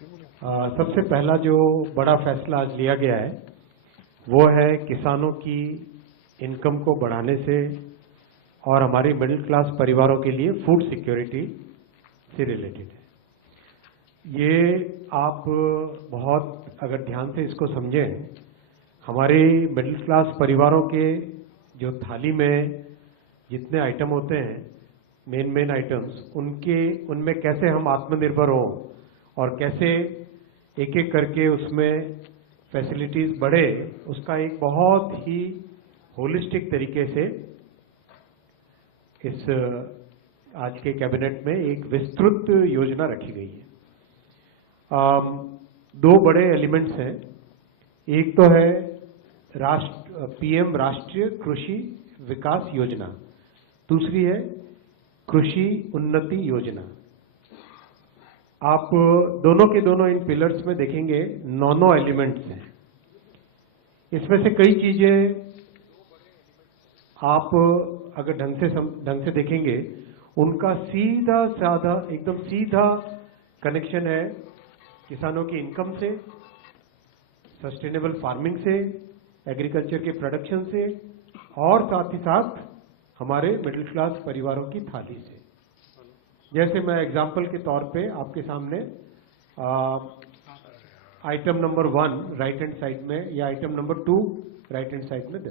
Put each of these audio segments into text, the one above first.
सबसे पहला जो बड़ा फैसला आज लिया गया है वो है किसानों की इनकम को बढ़ाने से और हमारी मिडिल क्लास परिवारों के लिए फूड सिक्योरिटी से रिलेटेड है। ये आप बहुत अगर ध्यान से इसको समझें, हमारे मिडिल क्लास परिवारों के जो थाली में जितने आइटम होते हैं, मेन आइटम्स, उनमें कैसे हम आत्मनिर्भर हों और कैसे एक एक करके उसमें फैसिलिटीज बढ़े, उसका एक बहुत ही होलिस्टिक तरीके से इस आज के कैबिनेट में एक विस्तृत योजना रखी गई है। दो बड़े एलिमेंट्स हैं। एक तो है पीएम राष्ट्रीय कृषि विकास योजना, दूसरी है कृषि उन्नति योजना। आप दोनों के दोनों इन पिलर्स में देखेंगे 9 एलिमेंट्स हैं। इसमें से कई चीजें आप अगर ढंग से देखेंगे, उनका एकदम सीधा कनेक्शन है किसानों की इनकम से, सस्टेनेबल फार्मिंग से, एग्रीकल्चर के प्रोडक्शन से और साथ ही साथ हमारे मिडिल क्लास परिवारों की थाली से। जैसे मैं एग्जाम्पल के तौर पे आपके सामने item number 1 right hand side में या item number 2 right hand side में दो,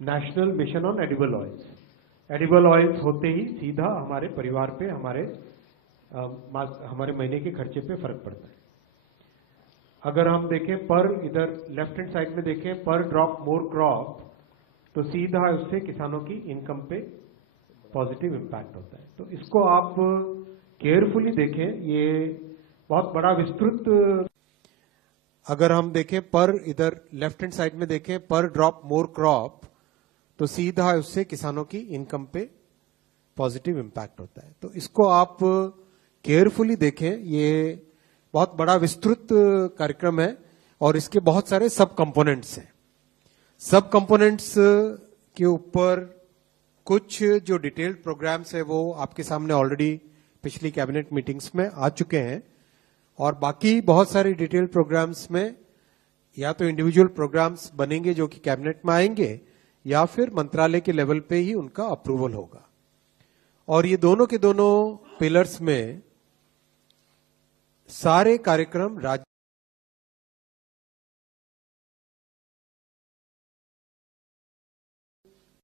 national mission on edible oils. Edible oils होते ही सीधा हमारे परिवार पे, हमारे महीने के खर्चे पे फर्क पड़ता है। अगर हम देखें इधर लेफ्ट हैंड साइड में देखें पर ड्रॉप मोर क्रॉप, तो सीधा उससे किसानों की इनकम पे पॉजिटिव इम्पैक्ट होता है। तो इसको आप केयरफुली देखें, ये बहुत बड़ा विस्तृत। अगर हम देखें इधर लेफ्ट हैंड साइड में देखें पर ड्रॉप मोर क्रॉप, तो सीधा उससे किसानों की इनकम पे पॉजिटिव इम्पैक्ट होता है। तो इसको आप केयरफुली देखें, ये बहुत बड़ा विस्तृत कार्यक्रम है और इसके बहुत सारे सब कंपोनेंट्स हैं। सब कंपोनेंट्स के ऊपर कुछ जो डिटेल्ड प्रोग्राम्स है वो आपके सामने ऑलरेडी पिछली कैबिनेट मीटिंग्स में आ चुके हैं, और बाकी बहुत सारे डिटेल्ड प्रोग्राम्स में या तो इंडिविजुअल प्रोग्राम्स बनेंगे जो कि कैबिनेट में आएंगे, या फिर मंत्रालय के लेवल पे ही उनका अप्रूवल होगा। और ये दोनों के दोनों पिलर्स में सारे कार्यक्रम राज्य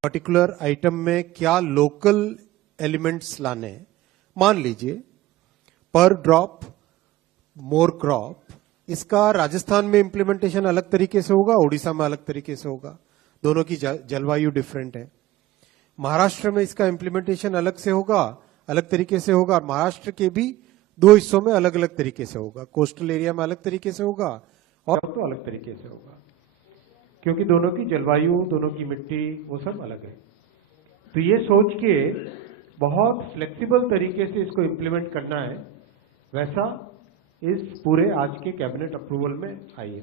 पर्टिकुलर आइटम में क्या लोकल एलिमेंट्स लाने हैं। मान लीजिए पर ड्रॉप मोर क्रॉप, इसका राजस्थान में इंप्लीमेंटेशन अलग तरीके से होगा, ओडिशा में अलग तरीके से होगा, दोनों की जलवायु डिफरेंट है। महाराष्ट्र में इसका इंप्लीमेंटेशन अलग से होगा, अलग तरीके से होगा। महाराष्ट्र के भी 2 हिस्सों में अलग अलग तरीके से होगा, कोस्टल एरिया में अलग तरीके से होगा और तो अलग तरीके से होगा, क्योंकि दोनों की जलवायु, दोनों की मिट्टी, वो सब अलग है। तो ये सोच के बहुत फ्लेक्सिबल तरीके से इसको इंप्लीमेंट करना है, वैसा इस पूरे आज के कैबिनेट अप्रूवल में आई है।